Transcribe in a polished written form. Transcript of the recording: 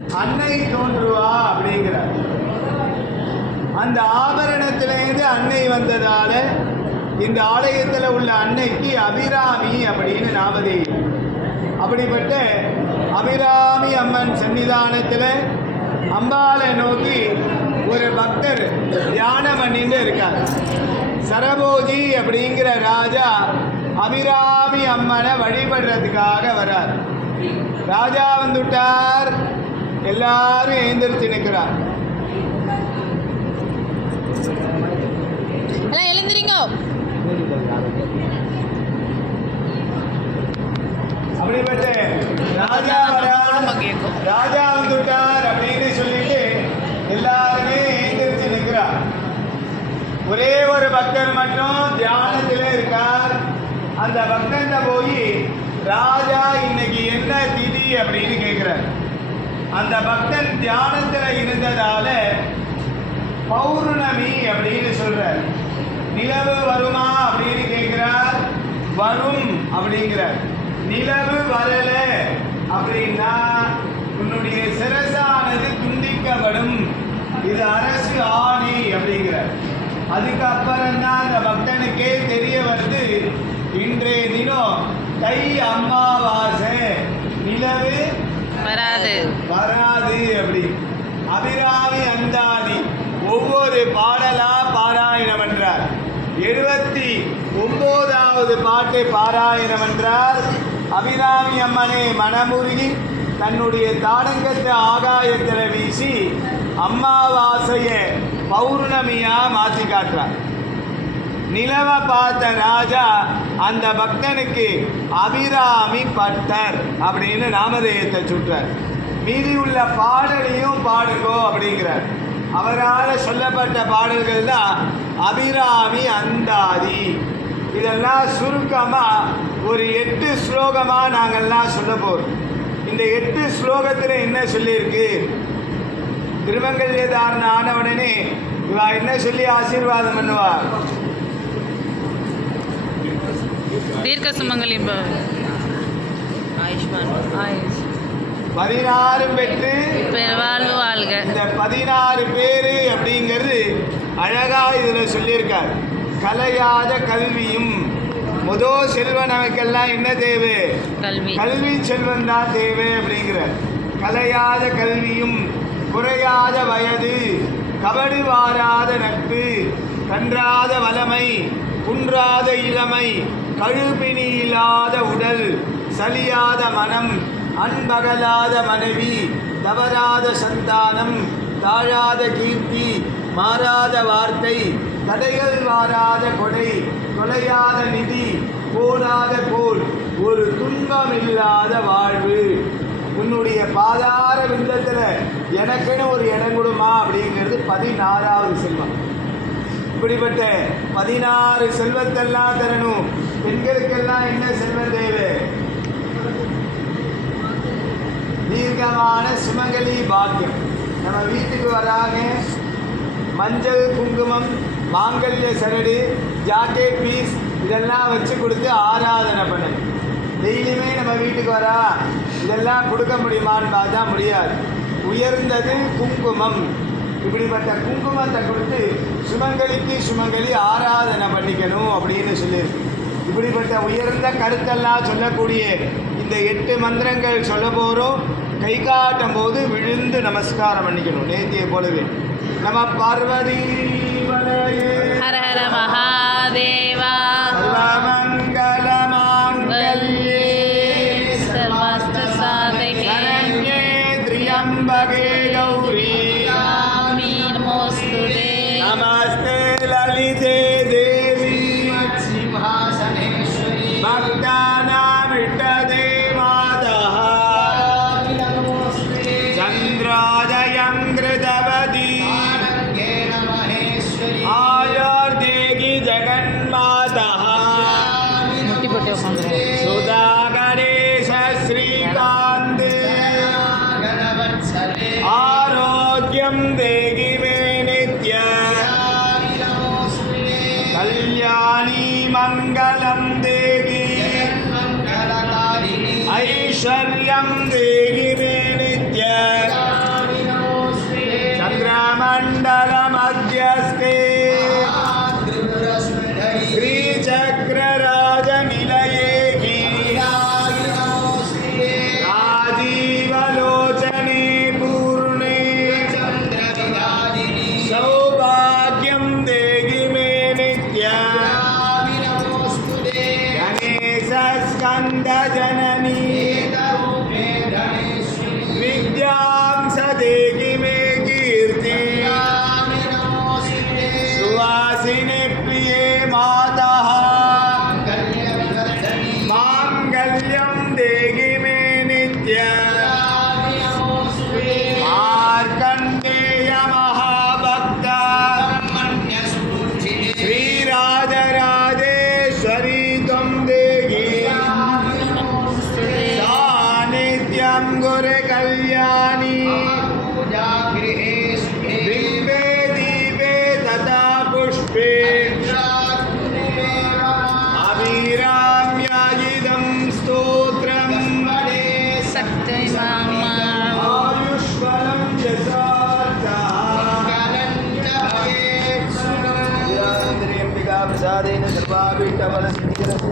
அன்னை தோன்றுவா அப்படிங்கிறார். அந்த ஆபரணத்திலேருந்து அன்னை வந்ததால இந்த ஆலயத்தில் உள்ள அன்னைக்கு அபிராமி அப்படின்னு நாமதேயம். அப்படிப்பட்ட அபிராமி அம்மன் சன்னிதானத்தில் அம்பாளை நோக்கி ஒரு பக்தர் தியானம் பண்ணிட்டு இருக்கார். சரபோஜி அப்படிங்கிற ராஜா அபிராமி அம்மனை வழிபடுறதுக்காக வரார். ராஜா வந்துட்டார், எல்லாரும் எழுந்திருச்சு நிற்கிறார். எழுந்திரிங்க. அப்படிப்பட்ட ராஜா ராஜா வந்துட்டார் அப்படின்னு சொல்லிட்டு எல்லாருமே எழுந்திருச்சு நிற்கிறார். ஒரே ஒரு பக்தர் மட்டும் தியானத்தில் இருக்கார். அந்த பக்தன் போய் ராஜா இன்னைக்கு என்ன திதி அப்படின்னு கேட்கிறார். அந்த பக்தன் தியானத்தில் இருந்ததால பௌர்ணமி அப்படின்னு சொல்றார். நிலவு வருமா அப்படின்னு கேட்கிறார். வரும் அப்படிங்கிறார். நிலவு வரல அப்படின்னா உன்னுடைய சிரசானது துண்டிக்கப்படும், இது அரசு ஆணை அப்படிங்கிறார். அதுக்கப்புறம் தான் அந்த பக்தனுக்கே தெரிய வருது, இன்றைய தினம் தை அமாவாசை, நிலவு வராது அப்படி. அபிராமி அந்தாதி ஒவ்வொரு பாடலா பாராயணம் என்றார். 79வது பாட்டை பாராயணம் என்றார். அபிராமி அம்மனை மனமுருகி தன்னுடைய தாடங்கத்தை ஆகாயத்தில் வீசி அம்மாவாசையை பௌர்ணமியா மாற்றி காட்டுறார். நிலவை பார்த்த ராஜா அந்த பக்தனுக்கு அபிராமி பட்டர் அப்படின்னு நாமதேயத்தை சுட்டார். மீதி உள்ள பாடலையும் பாடுங்கோ அப்படிங்கிறார். அவரால் சொல்லப்பட்ட பாடல்கள் தான் அபிராமி அந்தாதி. இதெல்லாம் சுருக்கமாக ஒரு 8 ஸ்லோகமாக நாங்கள்லாம் சொல்ல போகிறோம். இந்த 8 ஸ்லோகத்தில் என்ன சொல்லியிருக்கு? திருமங்கல்ய தாரணம் ஆன உடனே இவா என்ன சொல்லி ஆசீர்வாதம் பண்ணுவா? தீர்க்க சுமங்கலி 16 பெற்று வாழ்வு வாழ்க. இந்த 16 பேரு அப்படிங்கிறது அழகா இதுல சொல்லியிருக்கார். கலையாத கல்வியும் முதல் செல்வம் நமக்கெல்லாம் என்ன தேவை? கல்வி செல்வம் தான் தேவை அப்படிங்கிற. கலையாத கல்வியும் குறையாத வயது, கபடு வாராத நட்பு, கன்றாத வளமை, குன்றாத இளமை, கழுபிணி இல்லாத உடல், சலியாத மனம், அன்பகலாத மனைவி, தவறாத சந்தானம், தாழாத கீர்த்தி, மாறாத வார்த்தை, தடைகள் மாறாத கொடை, தொலையாத நிதி, போராத போல், ஒரு துன்பமில்லாத வாழ்வு. உன்னுடைய பாதார விந்தத்தில் எனக்குன்னு ஒரு இடம் கொடுமா அப்படிங்கிறது 16வது செல்வம். இப்படிப்பட்ட 16 செல்வத்தெல்லாம் தரணும். பெண்களுக்கெல்லாம் என்ன செல்வம் தேவை? தீர்க்கமான சுமங்கலி பாக்கியம். நம்ம வீட்டுக்கு வராங்க, மஞ்சள் குங்குமம், மாங்கல்ய சரடு, ஜாக்கெட் பீஸ் இதெல்லாம் வச்சு கொடுத்து ஆராதனை பண்ணு. டெய்லியுமே நம்ம வீட்டுக்கு வரா, இதெல்லாம் கொடுக்க முடியுமான்னு பார்த்தா முடியாது. உயர்ந்தது குங்குமம். இப்படிப்பட்ட குங்குமத்தை கொடுத்து சுமங்கலிக்கு சுமங்கலி ஆராதனை பண்ணிக்கணும் அப்படின்னு சொல்லியிருக்கு. இப்படிப்பட்ட உயர்ந்த கருத்தெல்லாம் சொல்லக்கூடிய இந்த 8 மந்திரங்கள் சொல்ல போகிறோம். கை காட்டும் போது விழுந்து நமஸ்காரம் பண்ணிக்கணும். நேத்தியை போலவே நம பார்வதி ஹர ஹர மகாதேவா சர்வமங்கல மாங்கல்யே சர்வாஸ்த சாதகே சரண்யே த்ரியம்பகே கௌரி நமோஸ்துதே நமஸ்தே லலிதே தேவி சிம்ஹாசனேஸ்வரி பக்தானாம் இஷ்டதே மாதः சந்திரோதயம் கிருதவதி ஆயோர்தேகி ஜகன்மாதः சுதா கணேச ஸ்ரீகாந்த் ஆரோக்கியம் தேகி மே நித்ய கல்யாணி மங்களம் தேகி ஐஸ்வர்யம் தேகி மே நித்ய बिम्बे दीपे तथा पुष्पे अभिराम्याजिदं स्तोत्रम् सत्यमामा आयुष्वलं यशार्था प्रसादेन सर्वाभीष्टफलसिद्धिरस्तु।